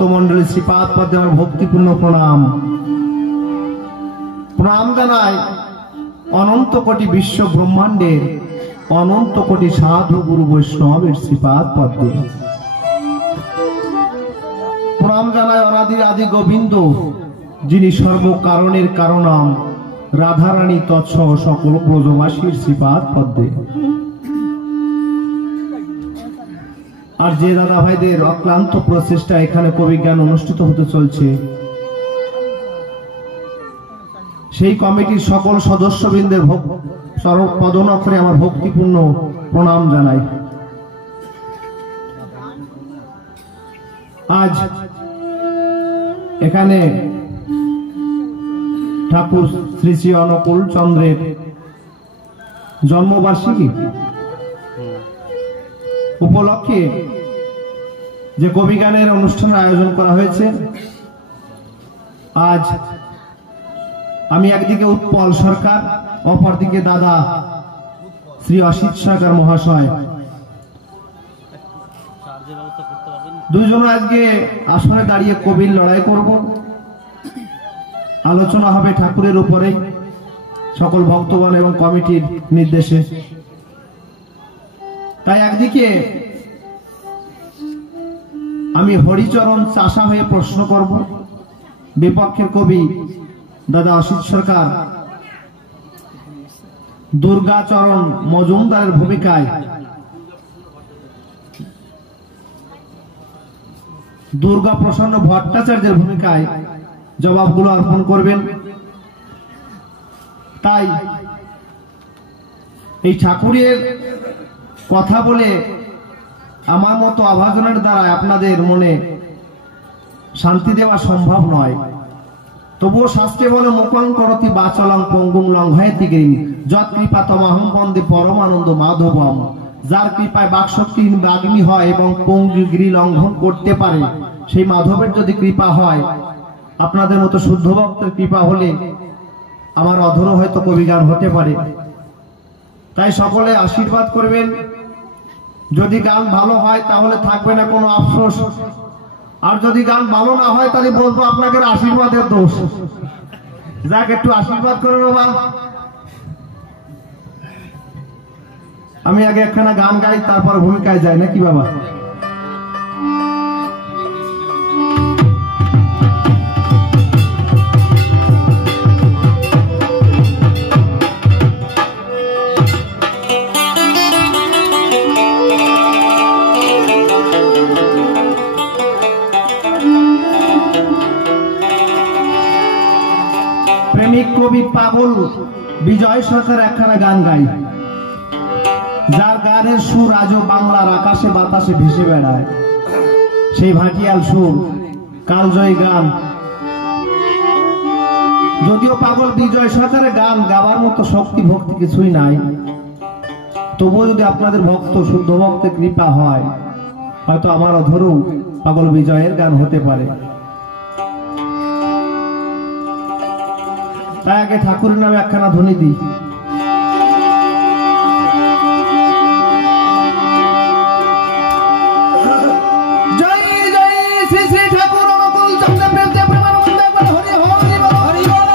ভক্তমণ্ডলী শ্রীপাদ পদ্মে আমার ভক্তিপূর্ণ প্রণাম। প্রণাম জানাই অনন্ত কোটি বিশ্ব ব্রহ্মাণ্ডের অনন্ত কোটি সাধু গুরু বৈষ্ণবের শ্রীপাদ পদ্মে। প্রণাম জানাই অনাদি আদি গোবিন্দ, যিনি সর্বকারণের কারণাম, রাধারানী তৎসহ সকল ব্রজবাসীর শ্রীপাদ পদ্মে। আর যে দাদা ভাইদের অক্লান্ত প্রচেষ্টা এখানে কবিজ্ঞান অনুষ্ঠিত হতে চলছে, সেই কমিটির সকল সদস্যবৃন্দের পদনখরে আমার ভক্তিপূর্ণ প্রণাম জানাই। আজ এখানে ঠাকুর শ্রী শ্রী অনুকূল চন্দ্রের জন্মবার্ষিকী উপলক্ষে যে কবিগানের অনুষ্ঠানের আয়োজন করা হয়েছে, আজ আমি একদিকে উৎপল সরকার, অপরদিকে দাদা শ্রী অসিত সরকার মহাশয়, দুইজন আজকে আসনে দাঁড়িয়ে কবির লড়াই করব। আলোচনা হবে ঠাকুরের উপরে সকল ভক্তগণ এবং কমিটির নির্দেশে। তাই একদিকে আমি হরিচরণ চাষা হয়ে প্রশ্ন করব, বিপক্ষের কবি দাদা অসিত সরকার দুর্গাচরণ মজুমদারের ভূমিকায় দুর্গা প্রসন্ন ভট্টাচার্যের ভূমিকায় জবাবগুলো অর্পণ করবেন। তাই এই ঠাকুরের কথা বলে আমার মতো আভাজনের দ্বারা আপনাদের মনে শান্তি দেওয়া সম্ভব নয়। তবুও শাস্ত্রে বলে মুখং করতি বাচলং পঙ্গুং লঙ্ঘয়তি গিরিং যৎ কৃপা তমাহং বন্দে পরমানন্দ মাধবম। যার কৃপায় বাকশক্তিহীন বাগ্মী হয় এবং পঙ্গু গিরি লঙ্ঘন করতে পারে, সেই মাধবের যদি কৃপা হয়, আপনাদের মতো শুদ্ধ ভক্তের কৃপা হলে আমার অধরও হয়তো কবিগান হতে পারে। তাই সকলে আশীর্বাদ করবেন। যদি গান ভালো হয় তাহলে থাকবে না কোনো আফসোস, আর যদি গান ভালো না হয় তাহলে বলবো আপনাকে আশীর্বাদের দোষ। যাক, একটু আশীর্বাদ করে বাবা। আমি আগে একখানা গান গাই, তারপর ভূমিকায় যাই, নাকি বাবা? প্রেমিক কবি পাগল বিজয় সরকার একখানা গান গাই, যার গানের সুর আজও বাংলার আকাশে বাতাসে ভেসে বেড়ায়। সেই ভাটিয়াল সুর, কালজয়ী গান। যদিও পাগল বিজয় সরকারের গান গাবার মতো শক্তি ভক্তি কিছুই নাই, তবুও যদি আপনাদের ভক্ত শুদ্ধ ভক্তের কৃপা হয়, হয়তো আমার অধরও পাগল বিজয়ের গান হতে পারে। তাই আগে ঠাকুরের নামে একখানা ধ্বনি দিই। জয় জয় শ্রী শ্রী ঠাকুর অনুকূল চন্দ্র প্রেমতে প্রেমানন্দে হরি হরি বল হরি বল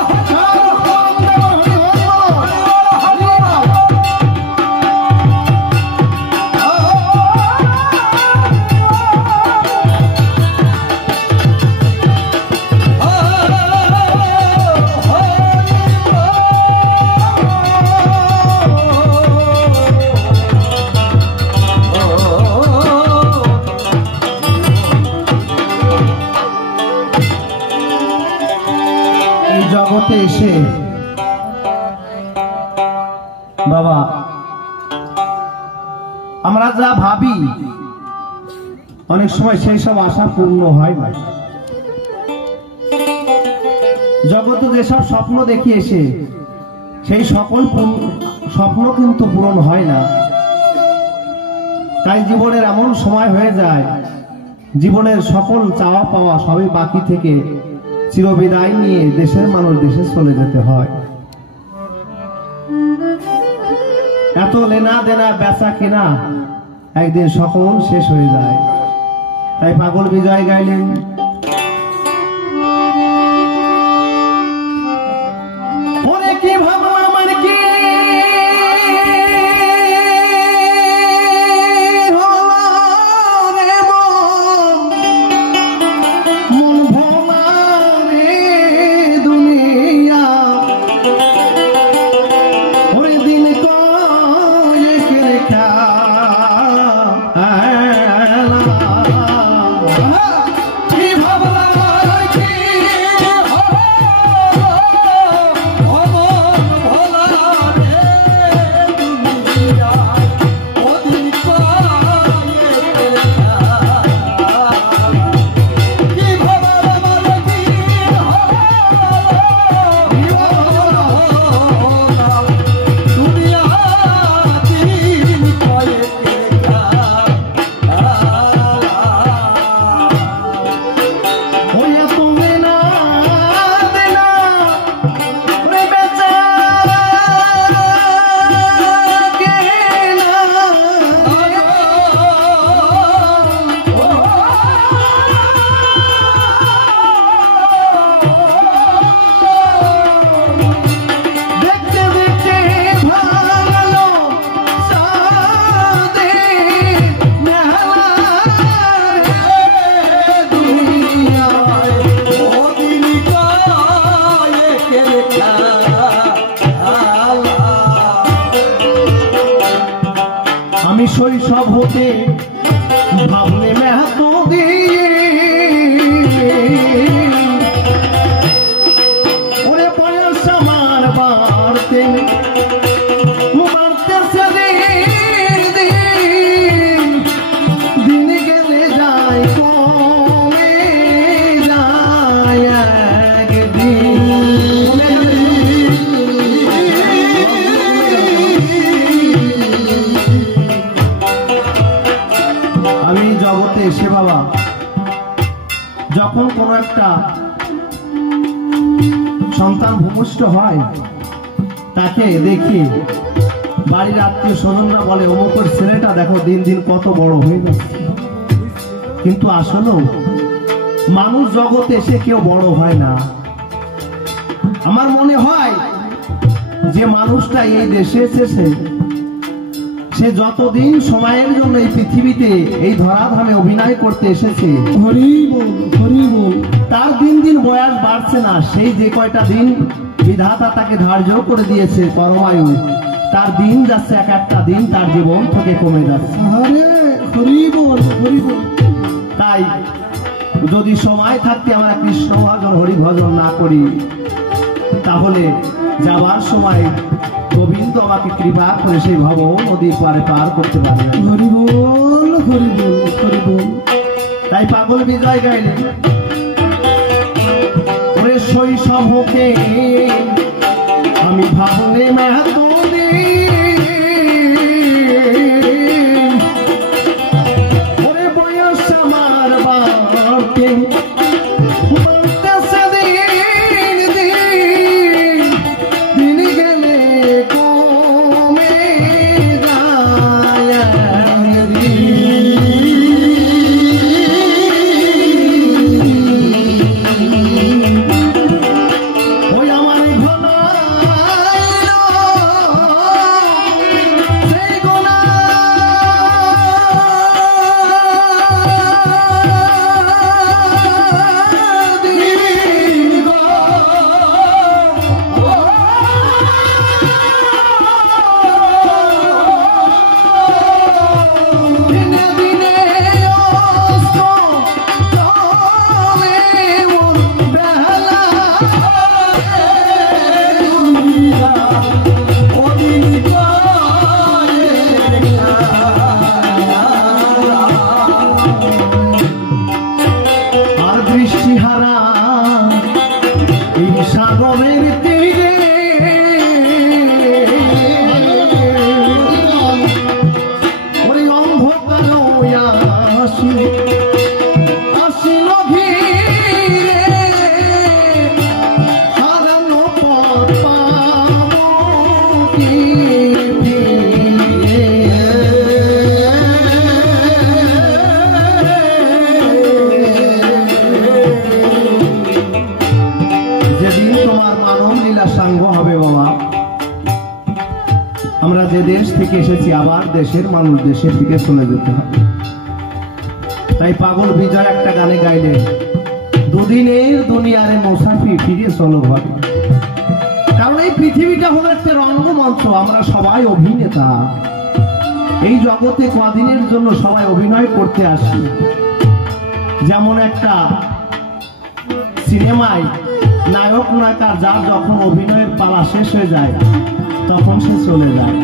জগতে এসে বাবা আমরা যা ভাবি অনেক সময় সেই সব আশা পূর্ণ হয় না। জগতে যেসব স্বপ্ন দেখি এসে সেই সকল স্বপ্ন কিন্তু পূরণ হয় না। তাই জীবনের এমন সময় হয়ে যায়, জীবনের সকল চাওয়া পাওয়া সবই বাকি থেকে চিরবিদায় নিয়ে দেশের মানুষ দেশে চলে যেতে হয়। এত লেনা দেনা বেচা কেনা একদিন সকল শেষ হয়ে যায়। তাই পাগল বিজয় গাইলেন, শৈশব হতে ভাবলে মেহাতো দিয়ে ওরে বয়স আমার বাড়তে দিন গেলে যায় কমে যায় আমি জগতে এসে বাবা যখন কোনো একটা সন্তান ভূমিষ্ঠ হয় তাকে দেখি বাড়ির আত্মীয় স্বজনরা বলে অমুকের ছেলেটা দেখো দিন দিন কত বড় হয়ে যাচ্ছে, কিন্তু আসলেও মানুষ জগতে এসে কেউ বড় হয় না। আমার মনে হয় যে মানুষটা এই দেশে এসেছে সে যতদিন সময়ের জন্য এই পৃথিবীতে এই ধরাধামে অভিনয় করতে এসেছে হরি বল হরি বল, তার দিন দিন বয়স বাড়ছে না। সেই যে কয়টা দিন বিধাতা তাকে ধার্য করে দিয়েছে পরমায়ু, তার দিন যাচ্ছে এক একটা দিন তার জীবন থেকে কমে যাচ্ছে। হরি বল হরি বল। তাই যদি সময় থাকতে আমরা কৃষ্ণ ভজন হরি ভজন না করি তাহলে যাওয়ার সময় গোবিন্দ আমাকে কৃপা করে সেই ভব নদীর পারে পার করতে পারবে। হরি বল হরি বল হরি বল। তাই পাগল বিজয় গাইলেন ওরে শৈশব হোকে আমি ভাবলে মেহাতো ওরে বয়স আমার বাড়তে দিন গেলে কমে যায় ওই আমার আমরা যে দেশ থেকে এসেছি আবার দেশের মানুষ দেশে ফিরে চলে যেতে হবে। তাই পাগল বিজয় একটা গানে গাইলেন, দুদিনের দুনিয়ারে মুসাফির ফিরে চলো ঘরে। কারণ এই পৃথিবীটা হলো একটা রঙ্গমঞ্চ, আমরা সবাই অভিনেতা। এই জগতে কদিনের জন্য সবাই অভিনয় করতে আসি। যেমন একটা সিনেমায় নায়ক নায়িকা যার যখন অভিনয়ের পালা শেষ হয়ে যায় তখন সে চলে যায়।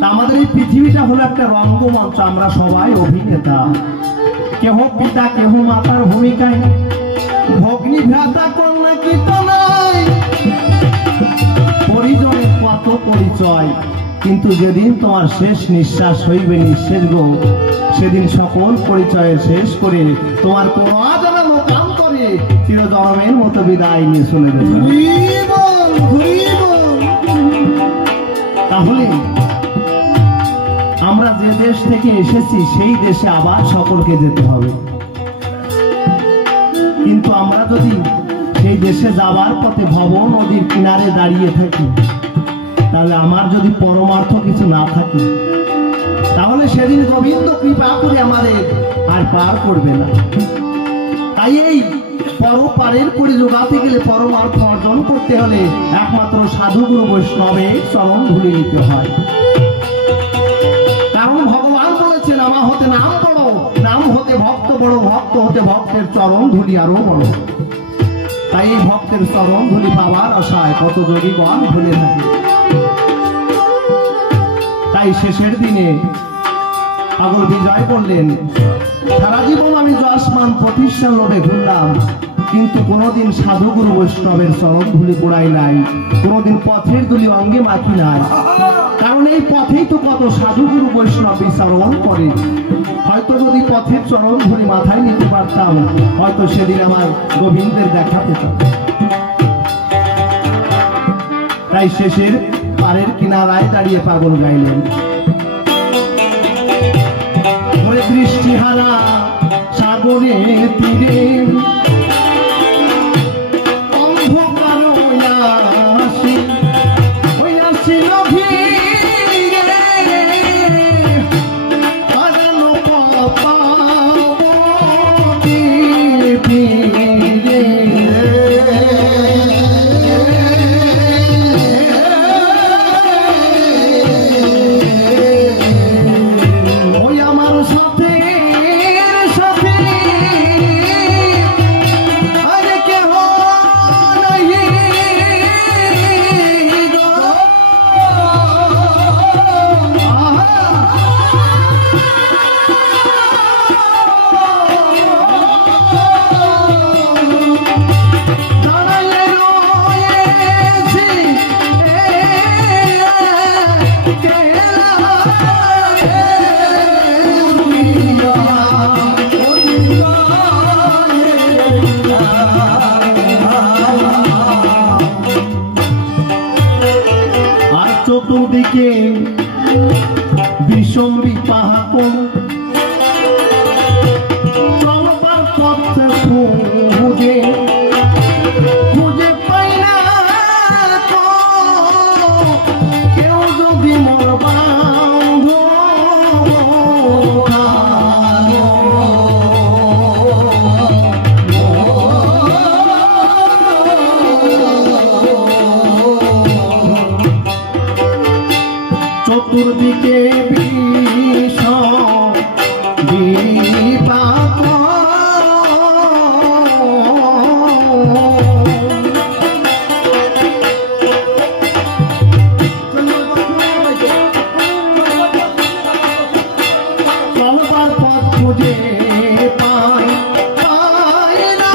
তা আমাদের এই পৃথিবীটা হলো একটা রঙ্গমঞ্চ, আমরা সবাই অভিনেতা। কেহ পিতা কেহ মাতার ভূমিকায়, ভগ্নী ভ্রাতা কন্যা কীর্তনায়, পরিজনের কত পরিচয়। কিন্তু যেদিন তোমার শেষ নিঃশ্বাস হইবে নিঃশেষ গো, সেদিন সকল পরিচয় শেষ করে তোমার কোন অজানা কাম করে চিরজন্মের মতো বিদায় নিয়ে চলে যাবে। তাহলে আমরা যে দেশ থেকে এসেছি সেই দেশে আবার সকলকে যেতে হবে। কিন্তু আমরা যদি সেই দেশে যাওয়ার পথে ভব নদীর কিনারে দাঁড়িয়ে থাকি, তাহলে আমার যদি পরমার্থ কিছু না থাকে, তাহলে সেদিন গোবিন্দ কৃপা করে আমাদের আর পার করবে না। তাই এই পরপারের করে যোগাতে গেলে পরমার্থ অর্জন করতে হলে একমাত্র সাধুগুরু বৈষ্ণবের চরণ ধুলি নিতে হয়। বড় ভক্ত হতে ভক্তের চরণ ধুলি আরো বড়। তাই এই ভক্তের চরণ ধুলি পাওয়ার আশায় কত যোগীগণ ভুলে থাকে। তাই শেষের দিনে পাগল বিজয় বললেন, সারা জীবন আমি যশমান প্রতিষ্ঠান লোভে ঘুরলাম, কিন্তু কোনোদিন সাধুগুরু বৈষ্ণবের চরণ ধুলি পোড়াই নাই, কোনোদিন পথের ধুলি অঙ্গে মাখি নাই। কারণ এই পথেই তো কত সাধুগুরু বৈষ্ণব বিচরণ করে। হয়তো যদি পথের চরণ ধুলি মাথায় নিতে পারতাম, হয়তো সেদিন আমার গোবিন্দের দেখা পেতাম। তাই শেষের পারের কিনারায় দাঁড়িয়ে পাগল গাইলেন, ওরে দৃষ্টিহারা সাগরের তীরে অন্ধকার হইয়াছি, হইয়াছিল ভিড়ে, হারানো পাপাবতী ভিড়ে। ওই আমার সাথে সাথে আরে কেহ নাহি গো। দাঁড়াইলে রয়েছি আর চতুর্দিকে বিষম বিপাক, চলবার পথে খুঁজে খুঁজে পাই না তো কেউ যদি মোর বান্ধব চতুর্দিকে বিষম বিপাক, চলবার পথ খুঁজে পাই পাই না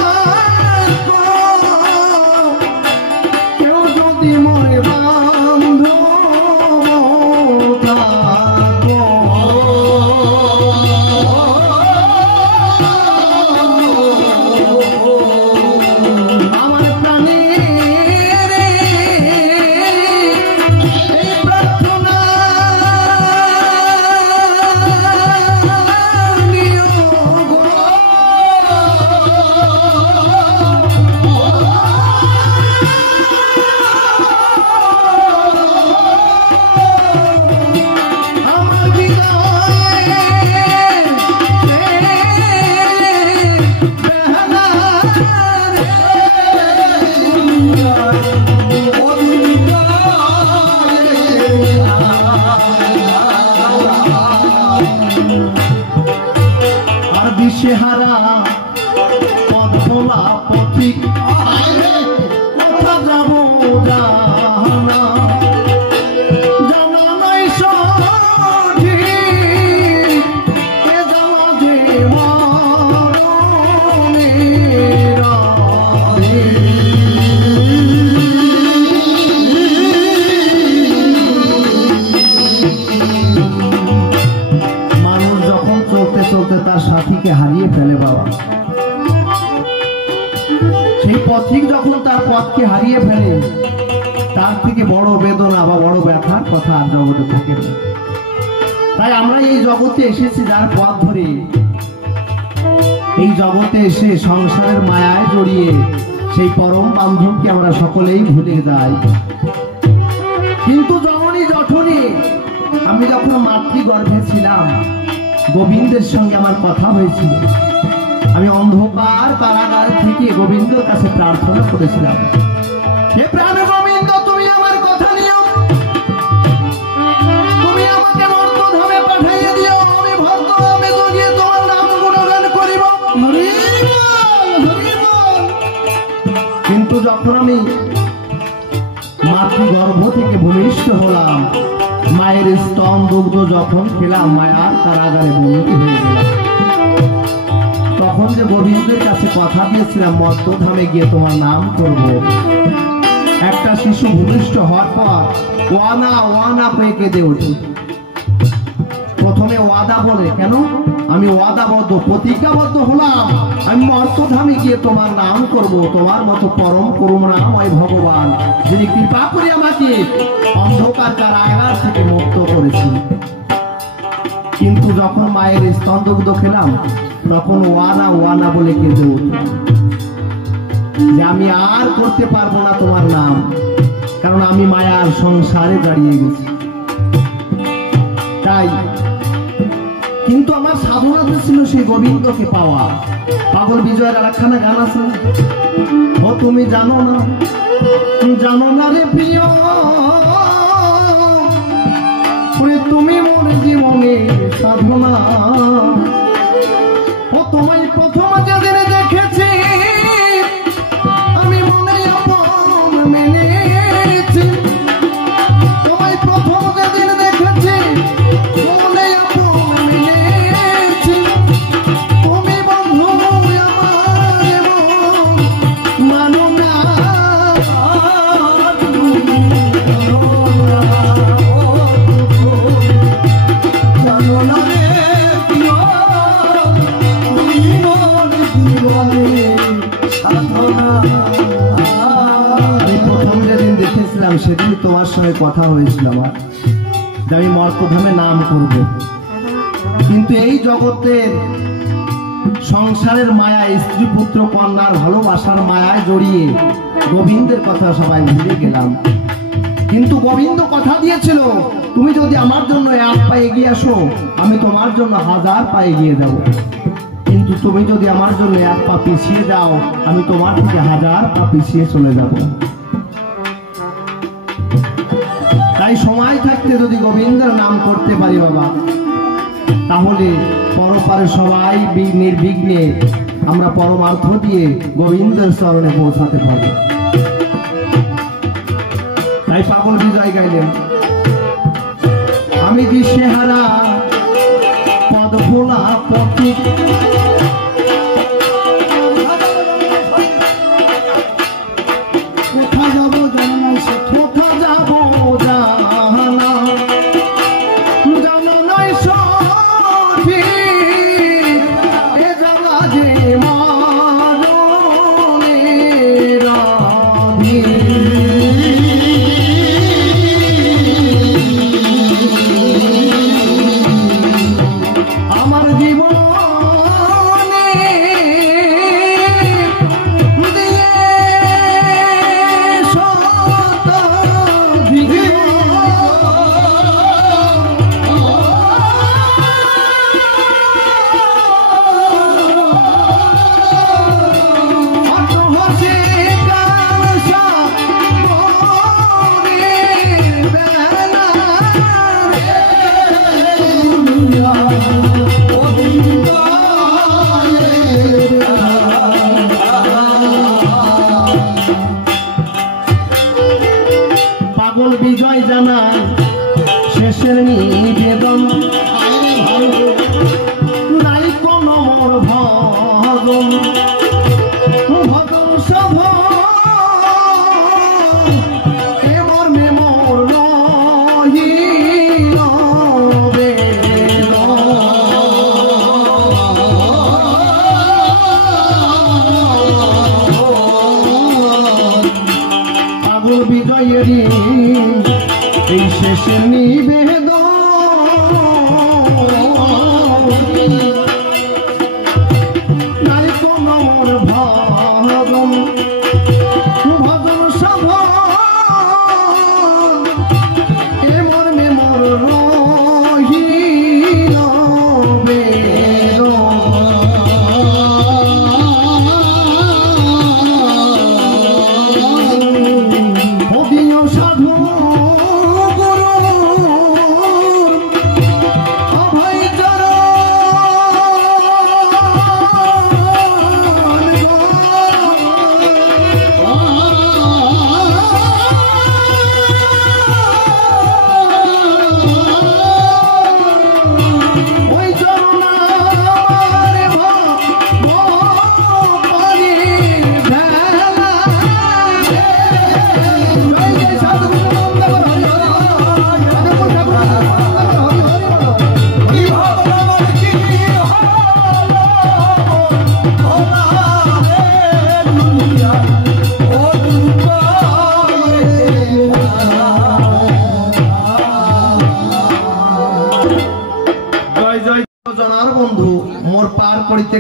গো, কেউ যদি মরে বান্ধব থাকো। আমার প্রাণের এই প্রার্থনা নিও গো। আমার বিদায়ের আর দিশেহারা পথ ভোলা পথিক, কোথা যাব জানা, জানা নাই সঠিক, এ যাওয়া যে মরণের আগে। মানুষ যখন চলতে চলতে তার সাথীকে হারিয়ে ফেলে বাবা, সেই পথিক যখন তার পথকে হারিয়ে ফেলে, তার থেকে বড় বেদনা বা বড় ব্যথার কথা আর জগতে থাকে না। তাই আমরা এই জগতে এসেছি যার পথ ধরে, এই জগতে এসে সংসারের মায়ায় জড়িয়ে সেই পরম বান্ধবকে আমরা সকলেই ভুলে যাই। কিন্তু জঠনী আমি যখন মাতৃগর্ভে ছিলাম, গোবিন্দের সঙ্গে আমার কথা হয়েছিল। আমি অন্ধকার কারাগার থেকে গোবিন্দের কাছে প্রার্থনা করেছিলাম, হে প্রাণ গোবিন্দ, তুমি আমার কথা নিও, তুমি আমাকে মর্তধামে পাঠাইয়ে দিও, আমি ভক্তভাবে গিয়ে তোমার নাম গুণগান করিব। হরি বল, হরি বল। কিন্তু যখন আমি মাতৃগর্ভ থেকে ভূমিষ্ঠ হলাম, মায়ের স্তন দুগ্ধ যখন খেলাম, মায়ার কারাগারে বন্দী হয়ে গেলাম। তখন যে গোবিন্দের কাছে কথা দিয়েছিলাম মর্তধামে গিয়ে তোমার নাম করব, একটা শিশু ভূমিষ্ঠ হওয়ার পর ওয়ানা ওয়ানা পেয়ে কেঁদে উঠি। প্রথমে ওয়াদা বলে, কেন আমি ওয়াদাবদ্ধ প্রতিজ্ঞাবদ্ধ হলাম, আমি মর্তধামে গিয়ে তোমার নাম করব, তোমার মতো পরম করুণাময় ভগবান যিনি কৃপা করে আমাকে অন্ধকার কারাগার থেকে মুক্ত করেছি। কিন্তু যখন মায়ের স্তনদুগ্ধ খেলাম, তখন ওয়ানা ওয়ানা বলে কেঁদে উঠলাম যে আমি আর করতে পারবো না তোমার নাম, কারণ আমি মায়ার সংসারে দাঁড়িয়ে গেছি। তাই কিন্তু আমার সাধনাতে ছিল সেই গোবিন্দকে পাওয়া। পাগল বিজয়ের আরেকখানা গান আছে, ও তুমি জানো না, জানো না রে প্রিয়, তুমি মোর জীবনে সাধনা। ও তোমায় প্রথম যেদিন দেখেছি, আমি মনে আপন মেনেছি। তোমায় প্রথম যেদিন দেখেছি, মনে আপন মেনেছি। তুমি বন্ধু আমার এবং মানো না, জানো না রে প্রিয়, প্রথম যেদিন দেখেছিলাম সেদিন তোমার সঙ্গে কথা হয়েছিল আমার, যে আমি মর্তধামে নাম করব। কিন্তু এই জগতের সংসারের মায়ায়, স্ত্রী পুত্র কন্যার ভালোবাসার মায়ায় জড়িয়ে গোবিন্দের কথা সবাই ভুলে গেলাম। কিন্তু গোবিন্দ কথা দিয়েছিল, তুমি যদি আমার জন্য এক পা এগিয়ে আসো, আমি তোমার জন্য 1000 পা এগিয়ে যাব। কিন্তু তুমি যদি আমার জন্য এক পা পিছিয়ে যাও, আমি তোমার থেকে 1000 পা পিছিয়ে চলে যাব। তাই সময় থাকতে যদি গোবিন্দের নাম করতে পারি বাবা, তাহলে পরপারে সবাই নির্বিঘ্নে আমরা পরমার্থ দিয়ে গোবিন্দের চরণে পৌঁছাতে পারবো। তাই পাগল বিজয় গাইলেন, আমি দিশেহারা পদ ভোলা পথিক, কোথা যাবো জানা নাই সে, কোথা যাবো জানা জানা নাই সঠিক, এ জানা যে মাননের রাধি। আমার জীবনে দিয়ে শতাধিক অট্টহাসি কালসা মনের বেলা পাগল বিজয় জানায় শেষের নিবেদন, নাই কোন মোর ভজন ভজন সভ, এ মর্মে মোর রহিল বেদন। পাগল বিজয়েরই এই শেষের নিবেদন, নাই কোন মোর ভজন ভজন সভ, এ মর্মে মোর রহিল বেদন। সাধু গুরু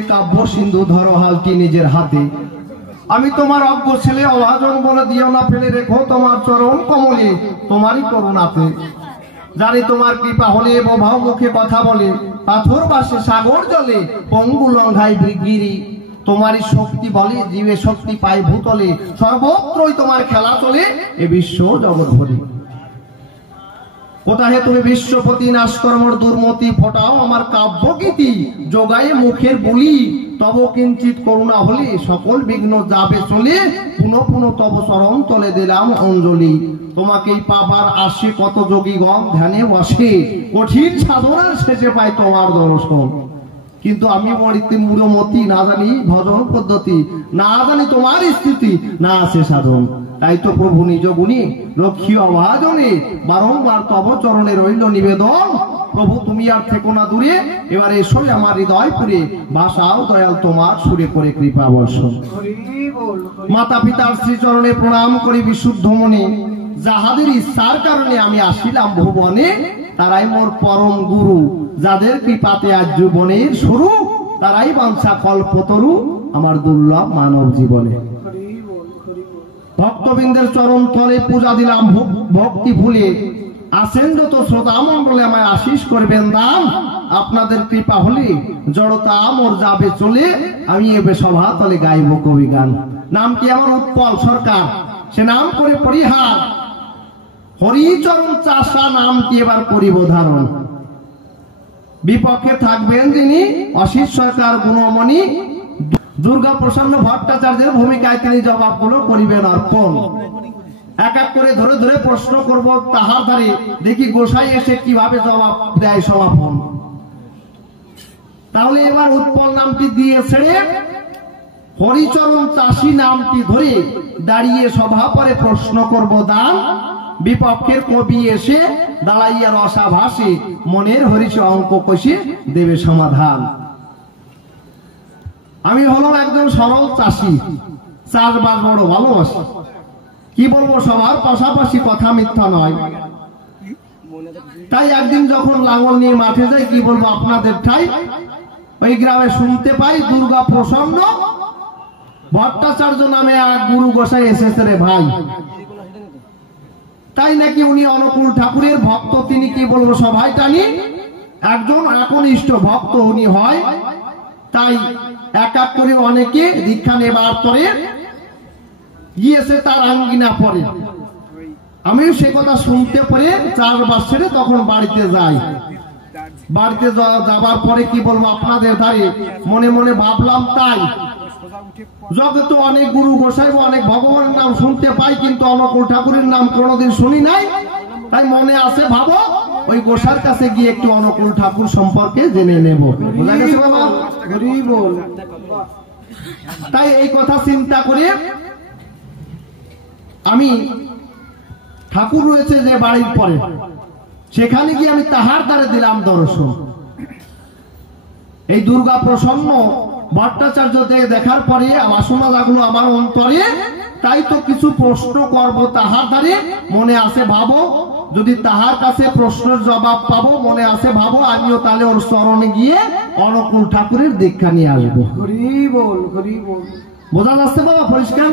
কাব্য সিন্ধু ধরো হালটি নিজের হাতে। আমি তোমার অজ্ঞ ছেলে অভাজন বলে দিও না ফেলে রেখো তোমার চরণ কমলে তোমারই করুণাতে। জানি তোমার কৃপা হলে প্রভাব মুখে কথা বলে পাথর বাসে সাগর জলে পঙ্গু লঙ্ঘায় গিরি। তোমারই শক্তি বলে জীবে শক্তি পায় ভূতলে সর্বত্রই তোমার খেলা চলে এ বিশ্ব জগৎ ভরে। কোথায় তুমি বিশ্বপতি নাশকর্মর দুর্মতি ফোটাও আমার কাব্য গীতি যোগায়ে মুখের বলি। তব কিঞ্চিত করুণা হলে সকল বিঘ্ন যাবে চলে পুনঃ পুনঃ তব চরণ তলে দিলাম অঞ্জলি। তোমাকেই পাবার আসে কত যোগীগণ ধ্যানে বসে কঠিন সাধনার শেষে পাই তোমার দর্শন। কিন্তু আমি বড়িতে মূঢ়মতি না জানি ভজন পদ্ধতি না জানি তোমার স্থিতি না আছে সাধন। তাই তো প্রভু নিজ গুণী লক্ষ্মী অভাজনে বারংবার তব চরণে রইল নিবেদন। প্রভু তুমি আর থেকো না দূরে এবার এসো আমার হৃদয় পুরে বাসাও দয়াল তোমার সুরে করে কৃপা বর্ষণ। মাতা পিতার শ্রীচরণে প্রণাম করি বিশুদ্ধ মনে যাহাদের ইচ্ছার কারণে আমি আসিলাম ভুবনে। তারাই মোর পরম গুরু যাদের কৃপাতে আজ জীবনের শুরু তারাই বাঞ্ছা কল্পতরু আমার দুর্লভ মানব জীবনে। ভক্তবৃন্দের চরণ তলে পূজা দিলাম ভক্তি ভুলে আসেন যত শ্রোতা মন্ডলে আমায় আশিস করবেন দাম। আপনাদের কৃপা হলে জড়তা মোর যাবে চলে আমি এবে সভা তলে গাইব কবি গান। নাম কি আমার উৎপল সরকার সে নাম করে পরিহার হরিচরণ চাষা নামটি এবার করিব ধারণ। বিপক্ষে থাকবেন যিনি অসিত সরকার গুণমণি দুর্গা প্রসন্ন ভট্টাচার্যের ভূমিকায় তিনি জবাবগুলো করিবেন অর্পণ। এক এক করে ধরে ধরে প্রশ্ন করব তাহার ধারে দেখি গোসাই এসে কিভাবে জবাব দেয় সমাপন। তাহলে এবার উৎপল নামটি দিয়ে ছেড়ে হরিচরণ চাষী নামটি ধরে দাঁড়িয়ে সভা পরে প্রশ্ন করব দান। বিপক্ষের কবি এসে দাঁড়াইয়া রসা ভাসে মনের হরিষ অঙ্ক কষে দেবে সমাধান। আমি হলাম একজন সরল চাষী চাষবাস বড় ভালোবাসি। কি বলবো সবার পাশাপাশি কথা মিথ্যা নয়। তাই একদিন যখন লাঙল নিয়ে মাঠে যাই কি বলবো আপনাদের ঠাই ওই গ্রামে শুনতে পাই দুর্গা প্রসন্ন ভট্টাচার্য নামে এক গুরু গোসাই এসেছে রে ভাই। তাই নাকি উনি অনুকূল ঠাকুরের ভক্ত। তিনি কি বলবো সবাই টানি একজন একনিষ্ঠ ভক্ত উনি হয়। তাই এক এক করে অনেকে দীক্ষা নেবার পরে গিয়েছে তার আঙ্গিনা পরে। আমিও সে কথা শুনতে পরে চাষবাস ছেড়ে তখন বাড়িতে যাই। বাড়িতে যাবার পরে কি বলবো আপনাদের ধারে মনে মনে ভাবলাম তাই জগতে অনেক গুরু গোসাই অনেক ভগবানের নাম শুনতে পাই কিন্তু অনুকূল ঠাকুরের নাম কোনোদিন শুনি নাই। তাই মনে আছে ভাবো ওই গোসার কাছে গিয়ে একটু অনুকূল ঠাকুর সম্পর্কে জেনে নেব। বোঝা গেছে বাবা? তাই এই কথা চিন্তা করে আমি ঠাকুর রয়েছে যে বাড়ির পরে সেখানে গিয়ে আমি তাহার দ্বারে দিলাম দর্শন। এই দুর্গা প্রসন্ন ভট্টাচার্য দেখার পরে বাসনা লাগলো আমার অন্তরে। তাই তো কিছু প্রশ্ন করব তাহার দ্বারে মনে আছে ভাবো যদি তাহার কাছে প্রশ্নের জবাব পাবো মনে আছে ভাবো আমিও তাহলে ওর চরণে গিয়ে অনুকূল ঠাকুরের দীক্ষা নিয়ে আসবো। বোঝা যাচ্ছে বাবা পরিষ্কার?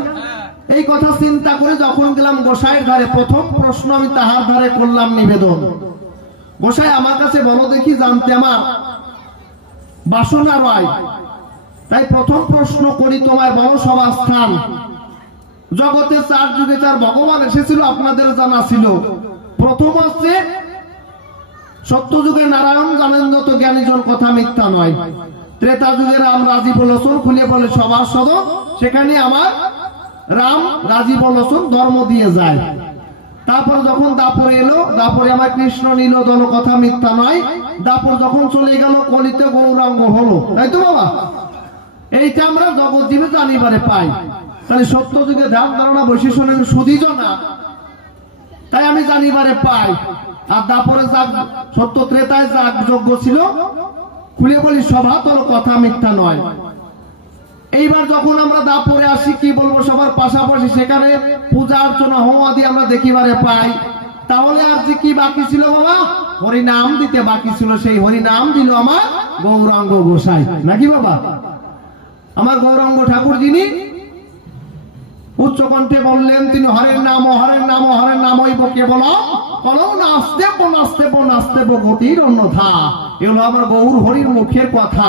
এই কথা চিন্তা করে যখন গেলাম গোসাইয়ের ধারে প্রথম প্রশ্ন আমি তাহার ধারে করলাম নিবেদন। গোসাই আমার কাছে বলো দেখি জানতে আমার বাসনা রয়। তাই প্রথম প্রশ্ন করি তোমায় বড় সভা স্থান জগতে চার যুগে চার ভগবান এসেছিল আপনাদের জানা ছিল। প্রথম হচ্ছে সত্য যুগে নারায়ণ জানেন যত জ্ঞানীজন কথা মিথ্যা নয়। ত্রেতা যুগে রাম রাজীব লোচন খুলে বলে সবার সদন সেখানে আমার রাম রাজীব লোচন ধর্ম দিয়ে যায়। তারপর যখন দাপরে এলো দাপরে আমার কৃষ্ণ নীলদন কথা মিথ্যা নয়। দাপর যখন চলে গেল কলিতে গৌরাঙ্গ হলো। তাই তো বাবা? এইটা আমরা জগৎ জীবে জানিবারে পাই। তাহলে সত্য যুগে ধ্যান ধারণা বৈশিষ্ট্য সুদীজ না তাই আমি জানিবারে পাই। আর দাপরে সত্য ত্রেতায় যাগ যজ্ঞ ছিল খুলে বলি সভা তোর কথা মিথ্যা নয়। এইবার যখন আমরা দাপরে আসি কি বলবো সবার পাশাপাশি সেখানে পূজা অর্চনা হোম আদি আমরা দেখিবারে পাই। তাহলে আর যে কি বাকি ছিল বাবা? হরিনাম দিতে বাকি ছিল। সেই হরিনাম দিল আমার গৌরাঙ্গ গোসাই নাকি বাবা? আমার গৌরাঙ্গ ঠাকুর যিনি উচ্চ কণ্ঠে বললেন, তিনি হরের নাম হরের নাম হরের নাম ওই বকে বলো বলো নাস্তেব গতির অন্যথা। এগুলো আমার গৌর হরির মুখের কথা।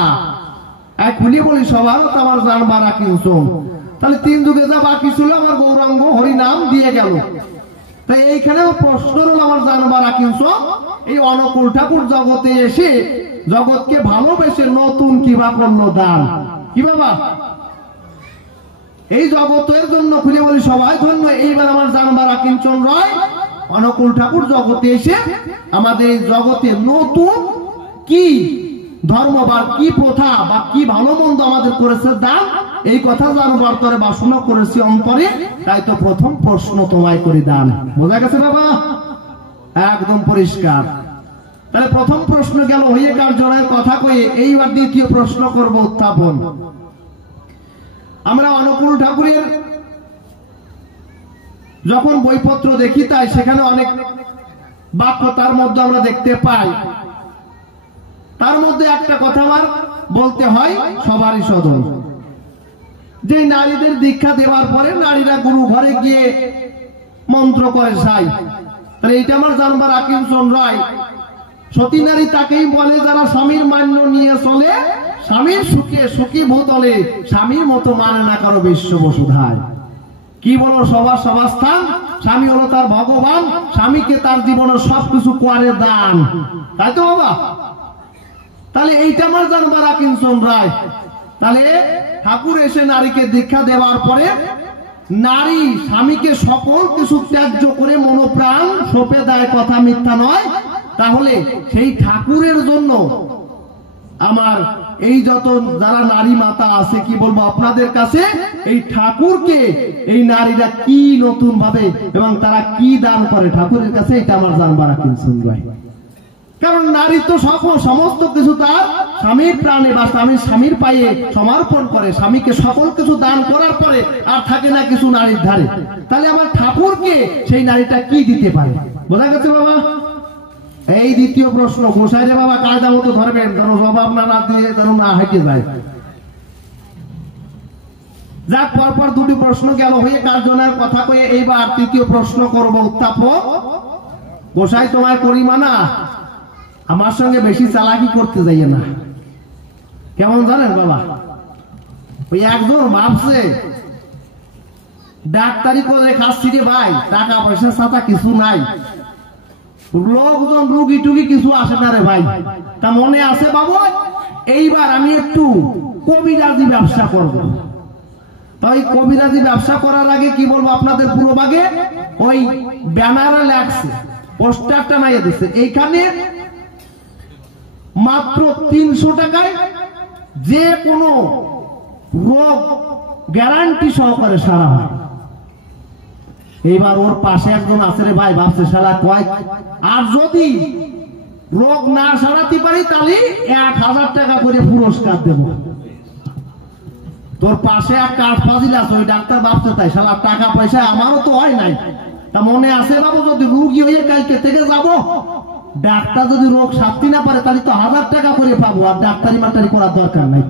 এক খুলি বলি সবারও তো আমার জানবার আকিঞ্চন। তাহলে 3 যুগে যা বাকি ছিল আমার গৌরাঙ্গ হরি নাম দিয়ে গেল। তাই এইখানেও প্রশ্ন হল আমার জানবার আকিঞ্চন, এই অনুকূল ঠাকুর জগতে এসে জগৎকে ভালোবেসে নতুন কিবা করলো দান। কি বাবা, এই জগতের জন্য খুলে বলি সবাই ধন্য। এইবার আমার জানবার আকিঞ্চন রয়, অনুকূল ঠাকুর জগতে এসে আমাদের এই জগতে নতুন কি ধর্ম বা কি প্রথা বা কি ভালো মন্দ আমাদের করেছে দান, এই কথা জানবার তরে বাসনা করেছি অন্তরে। তাই তো প্রথম প্রশ্ন তোমায় করি দান। বোঝা গেছে বাবা? একদম পরিষ্কার। তাহলে প্রথম প্রশ্ন গেল হয়ে কার জনের কথা কয়ে। এইবার দ্বিতীয় প্রশ্ন করব উত্থাপন। আমরা অনুকূল ঠাকুরের যখন বইপত্র দেখি তাই সেখানে অনেক বাক্য তার মধ্যে আমরা দেখতে পাই। তার মধ্যে একটা কথা আমার বলতে হয় সবারই সদন, যে নারীদের দীক্ষা দেওয়ার পরে নারীরা গুরু ঘরে গিয়ে মন্ত্র করে সাই। তাহলে এইটা আমার জানবার আকিঞ্চন রয়। সতী নারী তাকেই বলে যারা স্বামীর মান্য নিয়ে চলে, স্বামীর সুখে সুখী ভূতলে, স্বামীর মতো মানে না কারো বিশ্ব বসুধায়। কি বলো, সবার সবাস্থান, স্বামী হলো তার ভগবান, স্বামীকে তার জীবনের সবকিছু করে দান। তাই তো বাবা? তাহলে এইটা আমার জানবার আকিঞ্চন রায়। তাহলে ঠাকুর এসে নারীকে দীক্ষা দেওয়ার পরে নারী স্বামীকে সকল কিছু ত্যায্য করে মনোপ্রাণ সঁপে দেয়, কথা মিথ্যা নয়। তাহলে সেই ঠাকুরের জন্য আমার এই যত যারা নারী মাতা আছে, কি বলবো আপনাদের কাছে, এই ঠাকুরকে এই নারীরা কি নতুন ভাবে এবং তারা কি দান করে ঠাকুরের কাছে, এটা আমার জানবার আকিঞ্চন রায়। কারণ নারী তো সমস্ত কিছু তার স্বামীর প্রাণে বা স্বামীর পায়ে সমর্পণ করে, স্বামীকে সকল কিছু দান করার পরে আর থাকে না কিছু নারীর ধারে। তাহলে আমার ঠাকুরকে সেই নারীটা কি দিতে পারে? বোঝা গেছে বাবা? এই দ্বিতীয় প্রশ্ন গোসাই রে বাবা কায়দা মতো ধরবেন, যেন জবাব না দিয়ে যেন না হাইটে যায়। যাক, পরপর দুটি প্রশ্ন গেল হয়ে কার্জনের কথা কয়ে এইবার তৃতীয় প্রশ্ন করবো উত্থাপক। গোসাই তোমায় করি মানা, আমার সঙ্গে বেশি চালাকি করতে যাইয়ে না। কেমন জানেন বাবা, ওই একজন ভাবছে ডাক্তারি করে খাচ্ছি রে ভাই, টাকা পয়সা ছাতা কিছু নাই, লোকজন রুগী টুগি কিছু আসে না রে ভাই। তা মনে আছে বাবু, এইবার আমি একটু কবিরাজি ব্যবসা করব। তাই কবিরাজি ব্যবসা করার আগে কি বলবো আপনাদের পুরো ভাগে ওই ব্যানারে লাগছে, পোস্টারটা নাইয়ে দিচ্ছে, এইখানে মাত্র 300 টাকায় যে কোনো রোগ গ্যারান্টি সহকারে সারা হয়। এইবার ওর পাশে একজন আছে রে ভাই, ভাবছে শালা কয়, আর যদি রোগ না সারাতে পারি তাহলে 1000 টাকা করে পুরস্কার দেব। তোর পাশে এক কাঠ ফাজিল আছে, ওই ডাক্তার ভাবছে তাই শালা টাকা পয়সা আমারও তো হয় নাই। তা মনে আছে বাবু, যদি রুগী হয়ে কালকে থেকে যাব, ডাক্তার যদি রোগ সারতে না পারে তাহলে তো 1000 টাকা করে পাবো, আর ডাক্তারি মাটারি করার দরকার নাই।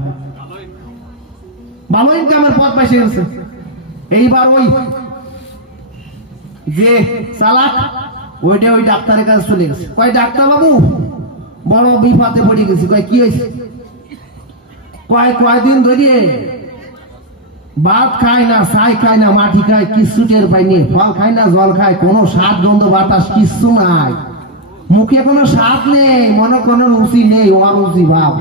ভালো ইনকামের পথ পাইছে গেছে। এইবার ওই যে চালাক ওইটা ওই ডাক্তারের কাছে চলে গেছে, কয় ডাক্তার বাবু বড় বিপদে পড়ে গেছি। কয় কি হয়েছে? কয়দিন ধরে ভাত খায় না, ছাই খায় না, মাটি খায়, কিচ্ছু টের পাইনি, ফল খায় না, জল খায়, কোনো স্বাদ গন্ধ বাতাস কিচ্ছু নাই, মুখে কোনো স্বাদ নেই, মনে কোনো রুচি নেই, অরুচি ভাব।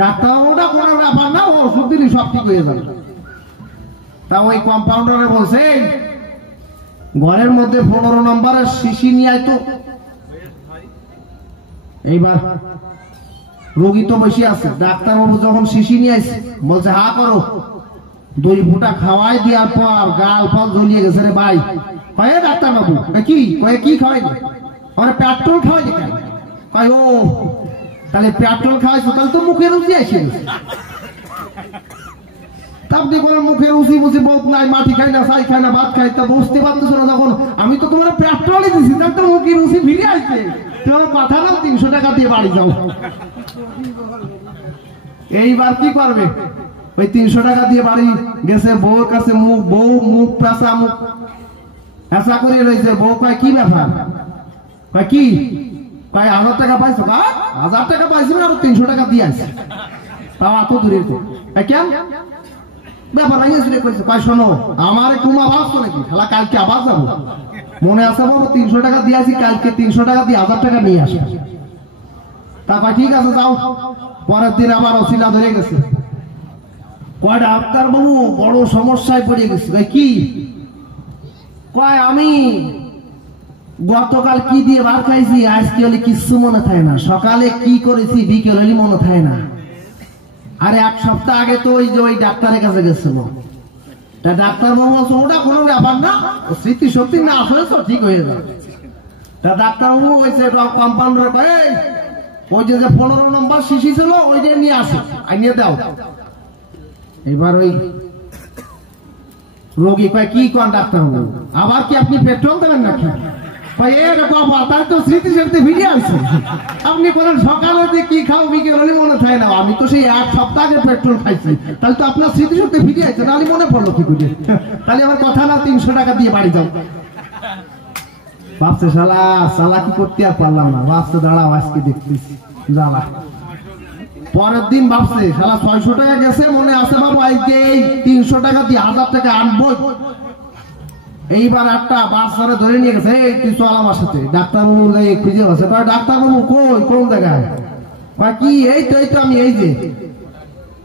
ডাক্তার ওটা কোনো ব্যাপার না, ওষুধ দিলে সব ঠিক হয়ে যাবে। তা ওই কম্পাউন্ডারে বলছে ঘরের মধ্যে 15 নম্বরের শিশি নিয়ে আয় তো। এইবার রোগী তো বসে আছে, ডাক্তার বাবু যখন শিশি নিয়ে আসছে বলছে হা করো, 2 ফুটা খাওয়াই দেওয়ার পর গাল ফল জ্বলিয়ে গেছে রে ভাই। কয়ে ডাক্তার বাবু কি কয়ে কি খাওয়াই? আমরা পেট্রোল খাওয়াই নি। কয় ও তাহলে পেট্রোল খাওয়াইছো, তাহলে তো মুখে রুচি আসে। আপনি বলেন মুখে রুচি বুঝি বহুত নাই, মাটি খাই না, ছাই খাই না, ভাত খাই, তা বুঝতে পারতেছো না যখন আমি তো তোমার পেট্রোলই দিচ্ছি, তার তো মুখে রুচি ফিরে আসছে। তোমার কথা নাও 300 টাকা দিয়ে বাড়ি যাও। এইবার কি করবে? ওই 300 টাকা দিয়ে বাড়ি গেছে, বউর কাছে বউ মুখ পেঁচা মুখ পেঁচা করে রয়েছে। বউ কয় কি ব্যাপার? কয় কি? কয় 1000 টাকা পাইছো? 1000 টাকা পাইছি না, 300 টাকা দিয়ে আসছে। তাও এত দূরের তো কেন ব্যাপার কইছে? কয় শোনো, আমার কুমা ভাবছো নাকি খেলা, কালকে আবার যাবো, মনে আছে বাবু 300 টাকা দিয়ে আসি, কালকে 300 টাকা দিয়ে 1000 টাকা নিয়ে আসে। তারপর ঠিক আছে যাও। পরের দিন আবার অশিলা ধরে গেছে। কয় ডাক্তার বাবু বড় সমস্যায় পড়ে গেছি। কি? কয় আমি গতকাল কি দিয়ে ভাত খাইছি, আজকে হলে কিচ্ছু মনে থাকে না, সকালে কি করেছি বিকেল হলে মনে থাকে না। আরে 1 সপ্তাহ আগে তো ওই যে ওই ডাক্তারের কাছে গেছিল, তা ডাক্তার বাবু বলছে ওটা কোনো ব্যাপার না, স্মৃতি শক্তি না আসলে তো ঠিক হয়ে যাবে। তা ডাক্তার বাবু হয়েছে কম্পাউন্ডার কয়ে ওই যে 15 নম্বর শিশি ছিল ওই যে নিয়ে আসে, নিয়ে দাও। এবার ওই রোগী কয় কি কোন ডাক্তার বাবু, আবার কি আপনি পেট্রোল দেবেন নাকি? স্মৃতি শক্তি ফিরে আসছে। আপনি বলেন সকালে কি খাও বিকেল হলে মনে থাকে না, আমি তো সেই 1 সপ্তাহ আগে পেট্রোল খাইছি, তাহলে তো আপনার স্মৃতি শক্তি ফিরে আসছে, নাহলে মনে পড়লো কি করে? তাহলে আমার কথা না, 300 টাকা দিয়ে বাড়ি যাও। ভাবছে শালা কি করতে আর পারলাম না, ভাবছে দাঁড়াও আজকে দেখতেছি জ্বালা। পরের দিন ভাবছে শালা 600 টাকা গেছে, মনে আছে বাবু আজকে এই 300 টাকা দিয়ে 1000 টাকা আনবো। এইবার একটা বাচ্চারা ধরে নিয়ে গেছে, এই তুই চল আমার সাথে। ডাক্তারবাবু খুঁজে বসে, ডাক্তারবাবু কই, কোন জায়গায়? কি? এই তো আমি এই যে।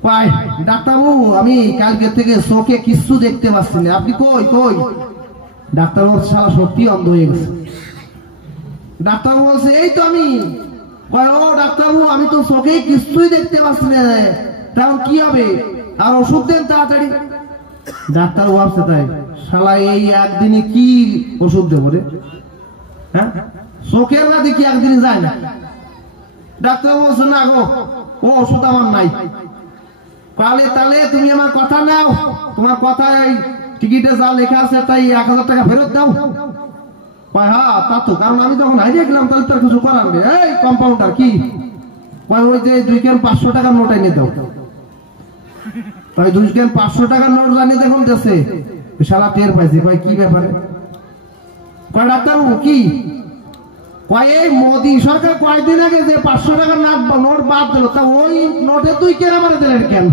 কয় ডাক্তারবাবু আমি কালকে থেকে চোখে কিচ্ছু দেখতে পাচ্ছি না, আপনি কই? ডাক্তারবাবু শালা সত্যি অন্ধ হয়ে গেছে। ডাক্তারবাবু বলছে এই তো আমি। কয় ও ডাক্তারবাবু আমি তো চোখেই কিছুই দেখতে পাচ্ছি না, তেমন কি হবে? আর ওষুধ দেন তাড়াতাড়ি। ডাক্তারবাবু ভাবছে তাই শালা এই একদিনে কি ওষুধ দেবো রে? হ্যাঁ, চোখের না দেখি একদিনে যায় না। ডাক্তার বলছে না গো, ও ওষুধ আমার নাই। তাহলে তুমি আমার কথা নাও, তোমার কথায় টিকিটে যা লেখা আছে তাই 1000 টাকা ফেরত দাও। হ্যাঁ তা তো, কারণ আমি যখন হারিয়ে গেলাম তাহলে তোর কিছু করার নেই। এই কম্পাউন্ডার কি? ওই যে 2 কেন 500 টাকার নোট এনে দাও। তাই 2 কেন 500 টাকার নোট জানিয়ে দেখুন দেশে শালা টের পাইছে। কি ব্যাপারে? ডাক্তারবাবু কি? এই মোদী সরকার কয়েকদিন আগে যে 500 টাকার নোট বাদ দিল, তা ওই নোটে 2 কেন আমার দিলেন কেন?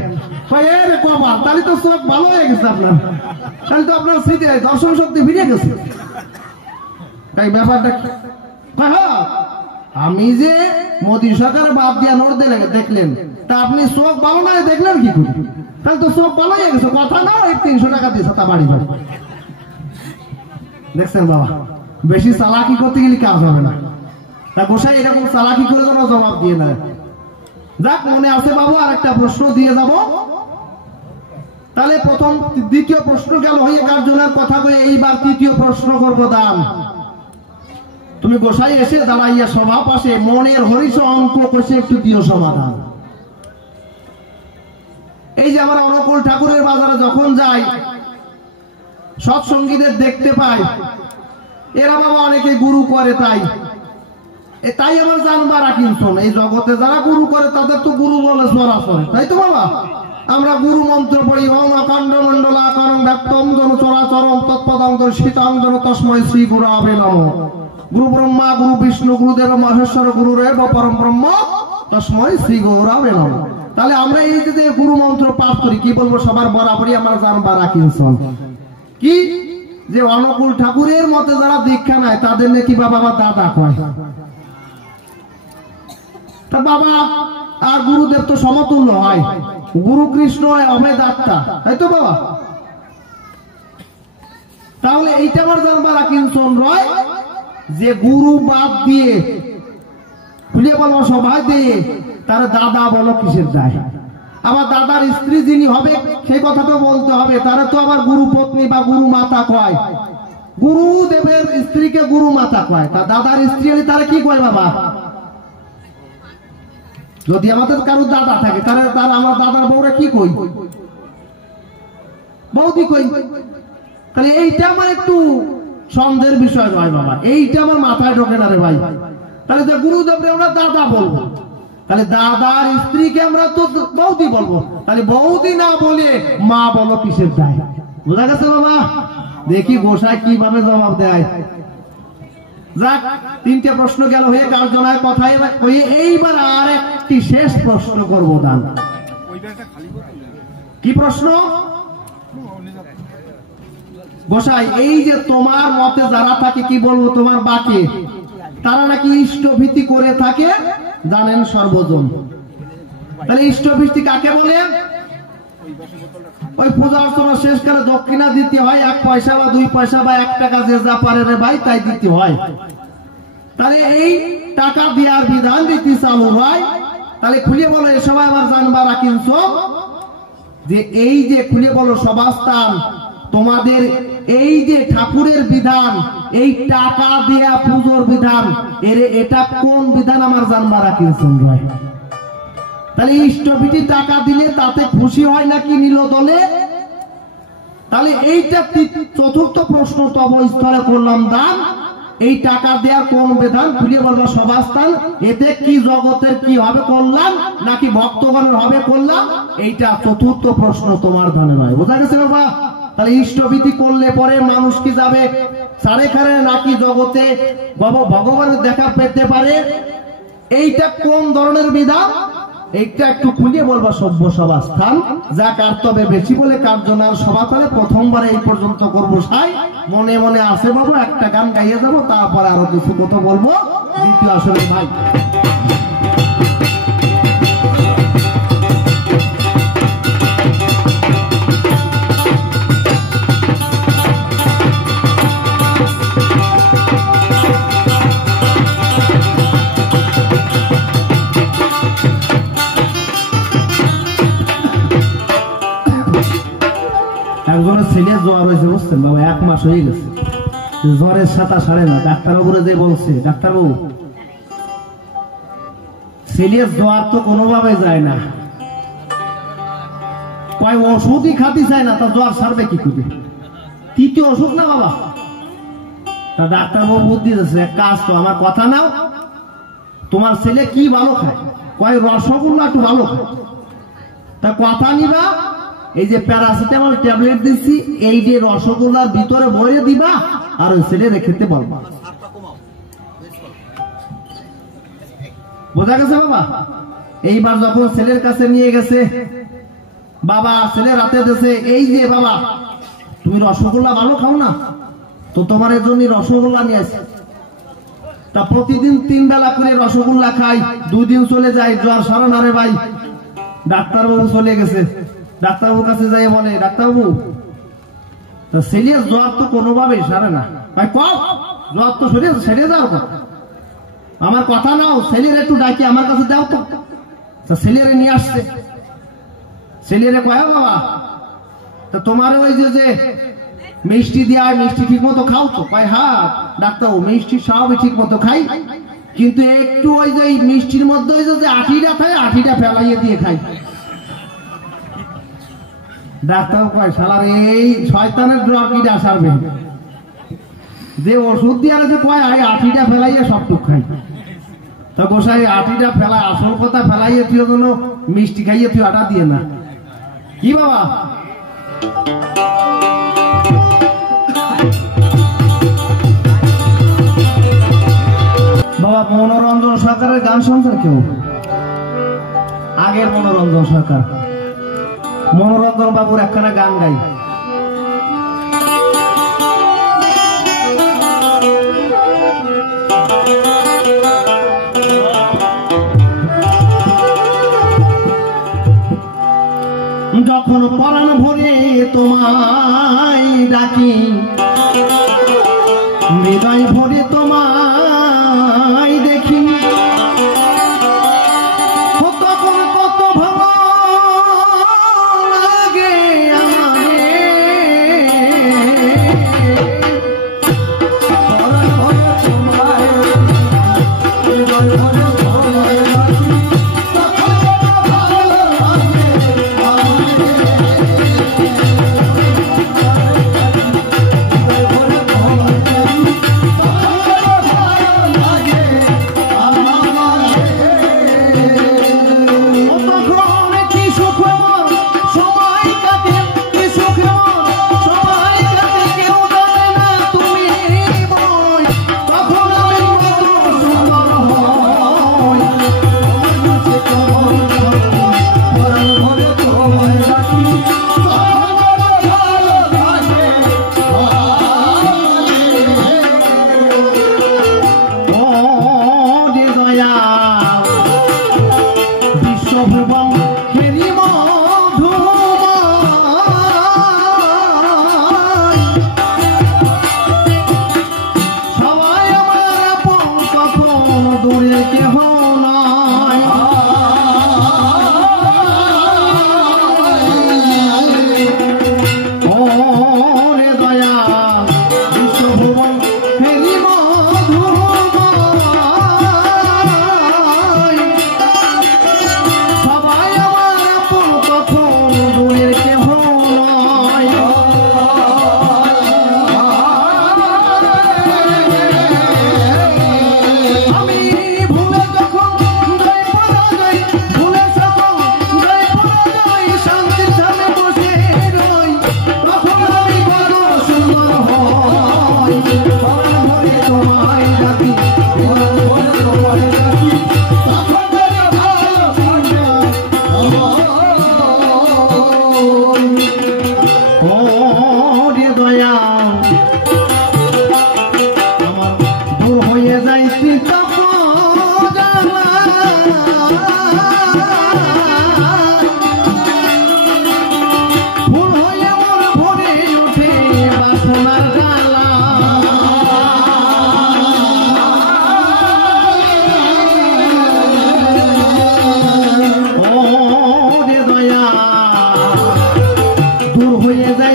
রে কবা, তাহলে তো চোখ ভালো হয়ে গেছে আপনার, তাহলে তো আপনার স্মৃতি দর্শন শক্তি ফিরে গেছে। এই ব্যাপারটা হ্যাঁ, আমি যে মোদী সরকার বাদ দিয়া নোট দেখলেন, তা আপনি চোখ ভালো না দেখলেন কি করে? তাহলে তো চোখ ভালো হয়ে গেছে, কথা না ওই 300 টাকা দিয়েছে তা বাড়ি যাবে। দেখছেন বাবা, বেশি চালাকি করতে গেলে কাজ হবে না। তা গোসাই এরকম চালাকি করে যেন জবাব দিয়ে দেয়। যাক, মনে আছে বাবু, আর একটা প্রশ্ন দিয়ে যাব। তাহলে দ্বিতীয় প্রশ্ন গেল হয়ে কার্জনের কথা বলে, এইবার তৃতীয় প্রশ্ন করবো দান। তুমি গোসাই এসে দাঁড়াইয়া সভা পাশে মনের হরিষ অঙ্ক কষে একটু দিও সমাধান। এই যে আমরা অনুকূল ঠাকুরের বাজারে যখন যাই, সৎসঙ্গীদের দেখতে পাই, এরা বাবা অনেকে গুরু করে, তাই আমার জানবার কিনছন এই জগতে যারা গুরু করে তাদের তো গুরু বলে সরাসরি, তাই তো বাবা? আমরা গুরু মন্ত্র পড়ি, ওম অখণ্ড মণ্ডলাকারং ব্যক্তং জন চরাচরং তৎপদাঙ্গর শীতাঙ্গন তস্মৈ শ্রী গুরবে নমঃ। গুরু ব্রহ্মা গুরু বিষ্ণু গুরুদেব মহেশ্বর গুরুরেব পরম ব্রহ্ম তস্মৈ শ্রী গুরবে নমঃ। তাহলে আমরা এই যে গুরু মন্ত্র পাঠ করি, কি বলবো সবার বরাবরই আমরা জানবার কিনছন কি? যে অনুকূল ঠাকুরের মতে যারা দীক্ষা নেয় তাদের নাকি বাবা আমার দাদা কয়। তা বাবা আর গুরুদেব তো সমতুল্য হয়, গুরু কৃষ্ণ অভেদ আত্মা, তাই তো বাবা? তাহলে এইটা আমার জানবার কিনছন রয় যে গুরু বাদ দিয়ে খুলে বলবো সবাই দিয়ে তার দাদা বলো কিসের যায়? আবার দাদার স্ত্রী যিনি হবে সেই কথা তো বলতে হবে, তারা তো আবার গুরু পত্নী বা গুরু মাতা কয়। গুরুদেবের স্ত্রীকে গুরু মাতা কয়, তা দাদার স্ত্রী হলে তারা কি কয় বাবা? যদি আমাদের কারো দাদা থাকে তাহলে তারা আমার দাদার বউরা কি কই? বৌদি কই। তাহলে এইটা আমার একটু সন্দেহের বিষয় নয় বাবা, এইটা আমার মাথায় ঢোকে না রে ভাই। তাহলে যে গুরুদেবরে আমরা দাদা বলবো, তাহলে দাদার স্ত্রীকে আমরা তো বৌদি বলবো, তাহলে বৌদি না বলে মা বলো কিসের দায়? বোঝা গেছে বাবা? দেখি গোসাই কিভাবে জবাব দেয়। যাক, তিনটে প্রশ্ন গেল হয়ে কার্যনায় কথায় হয়ে, এইবার আর একটি শেষ প্রশ্ন করবো। দান কি প্রশ্ন? গোসাই, এই যে তোমার মতে যারা থাকে, কি বলবো, তোমার বাকি তারা নাকি ইষ্টভীতি করে থাকে, জানেন সর্বজন। তাহলে ইষ্টভীতি কাকে বলে? ওই পূজা অর্চনা শেষকালে দক্ষিণা দিতে হয়, 1 পয়সা বা 2 পয়সা বা 1 টাকা, যে যা পারে রে ভাই তাই দিতে হয়। তাহলে এই টাকা দেওয়ার বিধান যদি চালু হয়, তাহলে খুলে বলো এ সবাই আমার জানবার কিনছ যে এই যে খুলে বলো সভাস্থান তোমাদের এই যে ঠাকুরের বিধান, এই টাকা দেয়া পুজোর বিধান, এটা কোন বিধান আমার জানবার কিনছেন ভাই? তাহলে ইষ্টভীতি টাকা দিলে তাতে খুশি হয় নাকি নিল দলে? তাহলে এইটা চতুর্থ প্রশ্ন তব স্থলে করলাম। দান এই টাকা দেওয়ার কোন বিধান? খুলে বলবো সভাস্থান। এতে কি জগতের কি হবে কল্যাণ, নাকি ভক্তগণের হবে কল্যাণ? এইটা চতুর্থ প্রশ্ন তোমার ধানে নয়। বোঝা গেছে বাবা? তাহলে ইষ্টভীতি করলে পরে মানুষ কি যাবে সারেখানে, নাকি জগতে ভগবানের দেখা পেতে পারে? এইটা কোন ধরনের বিধান? এইটা একটু খুঁজে বলবো সভ্য সভাস্থান। যা কার্তবে বেশি বলে কার্যনার সভাতলে প্রথমবার এই পর্যন্ত করবো সাই। মনে মনে আসে বাবু, একটা গান গাইয়ে যাবো, তারপরে আরো কিছু কথা বলবো দ্বিতীয় আসলে ভাই। একজনের ছেলে জ্বর হয়েছে, বুঝছেন বাবা, 1 মাস হয়ে গেছে, জ্বরের সাথে সারে না। ডাক্তারবাবুরে যে বলছে, ডাক্তারবাবু ছেলের জ্বর তো কোনোভাবে যায় না, কয় ওষুধই খাতে চায় না, তা জ্বর সারবে কি করে? তৃতীয় ওষুধ না বাবা। তা ডাক্তারবাবু বুদ্ধি দিচ্ছে, এক কাজ তো, আমার কথা নাও, তোমার ছেলে কি ভালো খায়? কয় রসগোল্লা একটু ভালো খায়। তা কথা নিবা, এই যে প্যারাসিটামল ট্যাবলেট দিচ্ছি, এই যে রসগোল্লার ভিতরে ভরে দিবা, আর ওই ছেলে খেতে বলবা। বোঝা গেছে বাবা? এইবার যখন ছেলের কাছে নিয়ে গেছে, বাবা ছেলে রাতে দেশে, এই যে বাবা তুমি রসগোল্লা ভালো খাও না, তো তোমার এর জন্য রসগোল্লা নিয়ে আসে। তা প্রতিদিন 3 বেলা করে রসগোল্লা খাই, 2 দিন চলে যায়, জ্বর সারে না রে ভাই। ডাক্তারবাবু চলে গেছে, ডাক্তারবাবুর কাছে যাই বলে, ডাক্তারবাবু ছেলের জ্বর তো কোনোভাবে সারে না। ভাই কম জ্বর তো সেরে যাও, আমার কথা নাও, ছেলের একটু ডাকি আমার কাছে দাও তো। ছেলেরে নিয়ে আসছে, ছেলেরে কয় বাবা তা তোমার ওই যে মিষ্টি দেয়, মিষ্টি ঠিক মতো খাও তো? কয় হ্যাঁ ডাক্তারবাবু, মিষ্টি সবই ঠিক মতো খাই, কিন্তু একটু ওই যে মিষ্টির মধ্যে ওই যে আঠিটা খাই, আঠিটা ফেলাইয়ে দিয়ে খাই। ডাক্তার কয় শালার এই শয়তানের জ্বর কিটা সারবে? যে ওষুধ দিয়ে আছে কয় আঠিটা ফেলাইয়ে সবটুক খাই। তা গোসাই আঠিটা ফেলায়, আসল কথা ফেলাইয়ে তুই কোনো মিষ্টি খাইয়ে তুই আটা দিয়ে না। কি বাবা? বাবা মনোরঞ্জন সরকারের গান শুনছেন কেউ? আগের মনোরঞ্জন সরকার, মনোরঞ্জন বাবুর একখানা গান গাই। যখন পরাণ ভরে তোমায় ডাকি, হৃদয় ভরে তোমায় দেখি, তখন কত ভালো লাগে আমারে। পরাণ ভরে তোমায়, হৃদয় ভরে তোমায় ডাকি,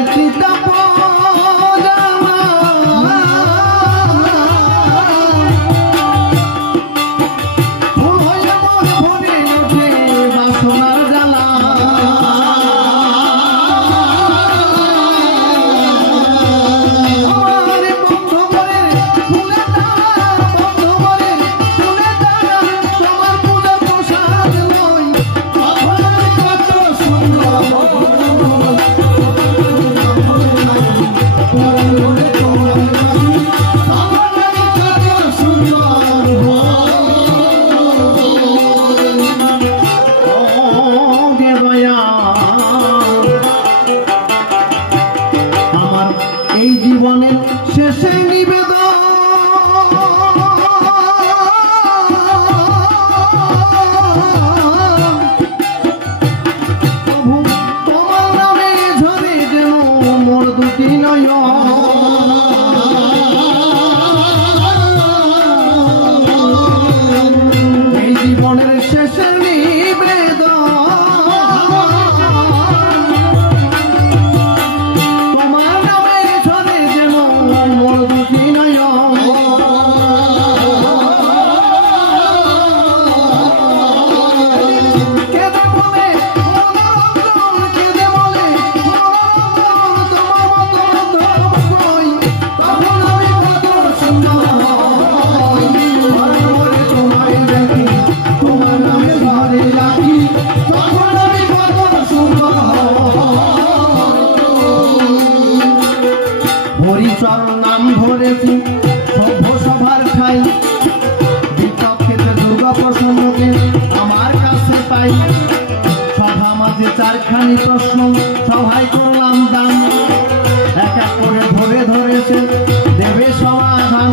সীতা পজামা ফুল হইয়া মন ভরে ওঠে বাসনার জ্বালা এই জীবনের শেষে নিবেদন প্রভু তোমার নামে ঝরে যেন মোর দুটি নয়ন এই জীবনের শেষে নিবেদন হরিচরণ নাম ধরেছি সভ্য সভার ঠাই বিপক্ষেতে দুর্গা প্রসন্নকে আমার কাছে পাই সভা মাঝে চারখানি প্রশ্ন সভায় করলাম দান এক এক করে ধরে ধরেছে দেবে সমাধান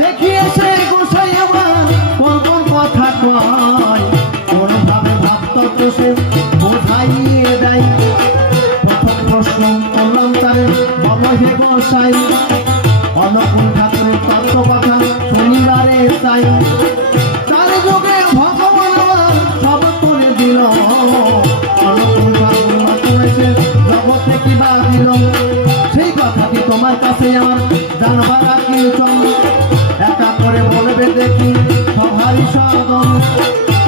দেখিয়েছে গোসাই আমার কোন কোন কথা কয় কোনভাবে ভাবতত্ত্ব সে বোঝাইয়ে দেয় প্রথম প্রশ্ন করলাম তারে হে গোসাই অনুকূল ঠাকুরের তত্ত্ব কথা শনিবারে চাই তার যুগে ভগবান সব করে দিল অনুকূল ঠাকুর করেছে জগতে কি বা দিল সেই কথাটি তোমার কাছে আমার জানবার আগে একা করে বলবে দেখি সভারই সাধন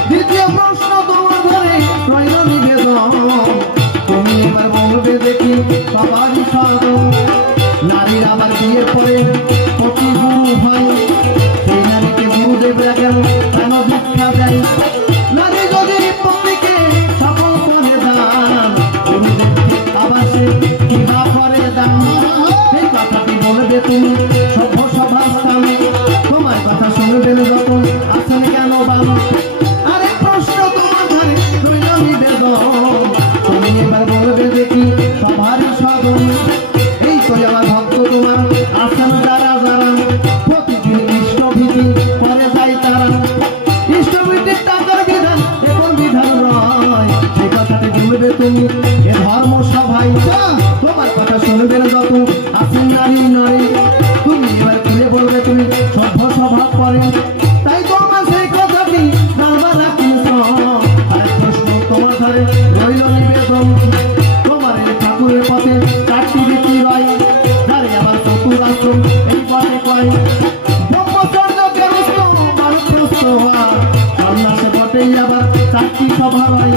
দ্বিতীয় প্রশ্ন তোমার ধরে রইল নিবেদন তুমি এবার বলবে দেখি সবারই সাধন নারীর আবার বিয়ের পরে প্রতি গুরু হয় সেই নারীকে গুরুদেবরা কেন কেন দীক্ষা দেয় নারী যদি পতিকে সফল করে দান গুরুদেবকে আবার সে কিবা করে দান সেই কথাটি বলবে তুমি সভ্য সভার স্থানে তোমার কথা শুনবে যত আসেন কেন বান আরেক প্রশ্ন তোমার ধারে রইল নিবেদন তুমি এবার বলবে দেখি সবারই সাধন এই তো আমার ভক্ত তোমার আসেন যারা যারা প্রতিদিন ইষ্টভীতি করে যায় তারা ইষ্টভীতির টাকার বিধান এখন বিধান নয় সেই কথাটি বলবে তুমি এ ধর্ম সভায় তোমার কথা শুনবে যত আসেন নারী নারী তুমি এবার খুলে বলবে তুমি সভ্য সভা করে তাই তোমার সেই কথাটি জানবার রাখিস আর প্রশ্ন তোমার ধরে রইল নিবেদন তোমার এই ঠাকুরের পথে চারটি রীতি রয় যারে আবার চতুর আশ্রম এই পথে কয় ব্রহ্মচর্য গৃহস্থ বানপ্রস্থ হওয়া সন্ন্যাসে পথেই আবার চারটি সভা রয়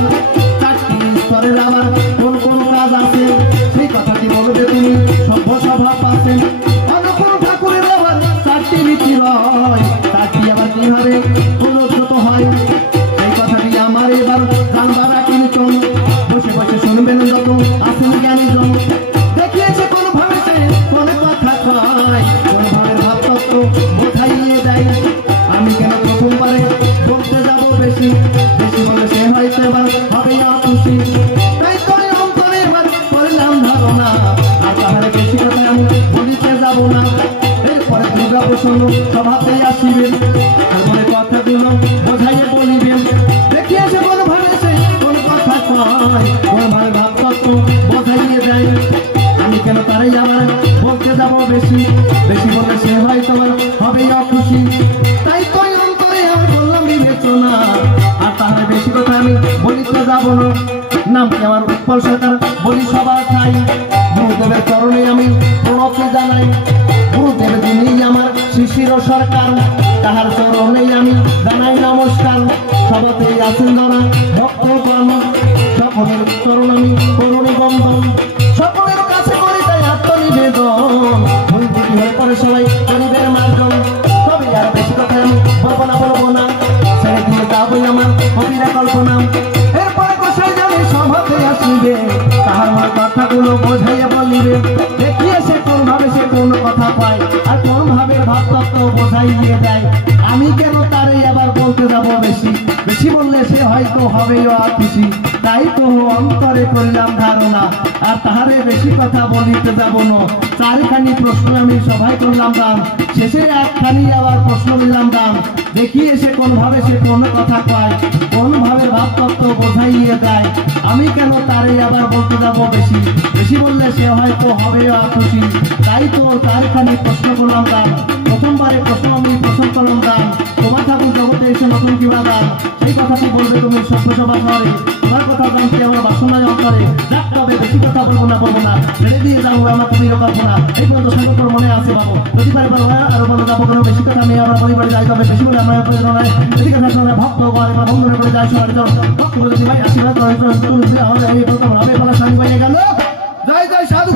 চারটি স্তরের আবার কোন কোন কাজ আছে সেই কথাটি বলবে তুমি সভ্য সভা পাশে অনুকূল ঠাকুরের আবার চারটি রীতি রয় চারটি আবার কিভাবে প্রযোজ্যত হয় এই কথাটি আমার এবার জানবার রাখেন চল বসে বসে শুনবেন যত আসেন জ্ঞানী জন দেখিয়েছে কোন ভাবে সে কোন কথা কয় কোন ভাবে ভাবতত্ত্ব বোঝাইয়ে দেয় আমি কেন প্রথমবারে বলতে যাব বেশি বেশি বলে সে হয়তো এবার হবে খুশি তাই তোর অন্তরে এবার করলাম ধারণা আর তাহলে বেশি কথা আমি বলিতে যাব না এরপরে দুর্গা প্রসন্ন সভাতেই আসিবেন তারপরে কথাগুলো বোঝাইয়ে বলিবেন দেখিয়েছে কোন ভাবে সে কোন কথা কয় কোন ভাবে ভাবতত্ত্ব বোঝাইয়ে দেয় আমি কেন তারাই আবার বলতে যাব বেশি বেশি বলে সে হয়তো হবে খুশি তাই তোর অন্তরে আমি বললাম বিবেচনা আর তাহলে বেশি কথা আমি বলিতে যাব না নাম কি আমার উৎপল সরকার বলি সবার ঠাই গুরুদেবের চরণে আমি প্রণতি জানাই। গুরুদেব যিনি আমার শিশির সরকার, তাহার চরণে আমি জানাই নমস্কার। সবতেই আছেন যারা ভক্তগণ, সকলের চরণ আমি করুণী বন্দন। সকলের কাছে করি তাই আত্মনিবেদন, ভুল ত্রুটি হয়ে পড়ে সবাই গরিবের মার্জন। তবে আর বেশি কথা আমি বলবো না, ছেড়ে দিয়ে যাবই আমার কবিরা কল্পনা। এরপরে গোসাই জানি সভাতে আসিবে, তাহার মনে কথাগুলো বোঝাইয়া বলিবে। দেখিয়ে সে কোন ভাবে সে কোন কথা পায়, আর কোন ভাবে ভাবতত্ত্ব বোঝাইয়ে দেয়। আমি কেন তারে আবার বলতে যাব বেশি, বেশি বললে সে হয়তো হবেও আর খুশি। তাই তো অন্তরে করিলাম ধারণা, আর তাহারে বেশি কথা বলিতে যাব না। চারখানি প্রশ্ন আমি সবাই করলাম দান, শেষে একখানি আবার প্রশ্ন দিলাম দান। দেখিয়ে সে কোন ভাবে সে কোন কথা কয়, কোন ভাবে ভাবতত্ত্ব বোঝাইয়ে দেয়। আমি কেন তারে আবার বলতে যাব বেশি, বেশি বললে সে হয়তো হবেও আর খুশি। তাই তো চারখানি প্রশ্ন করলাম দান। প্রথমবারে প্রশ্ন আমি প্রশ্ন করলাম দান, তোমার ঠাকুর জগতে এসে নতুন কিবা দান। সেই কথাটি বলবে তুমি সভ্যসভা শহরে, তোমার কথা জানতে আমার বাসনায় অন্তরে। ডাকতে হবে বেশি কথা বলবো না, ছেড়ে দিয়ে যাবো আমার তুমি কল্পনা। এই পর্যন্ত সর্বত্র মনে আছে বাবু, যদি পারে পারবো আরো বলে যাবো কোনো বেশি কথা নেই। আমরা পরিবারে যাই তবে বেশি বলে আমরা প্রয়োজনায় এদিকে থাকলে ভক্ত করে বা বন্ধনে করে যাই সবাই ভক্ত বলে ভাই আশীর্বাদ করে এই বলতে হবে বলা শান্তি পাইয়ে গেল। জয় জয় সাধু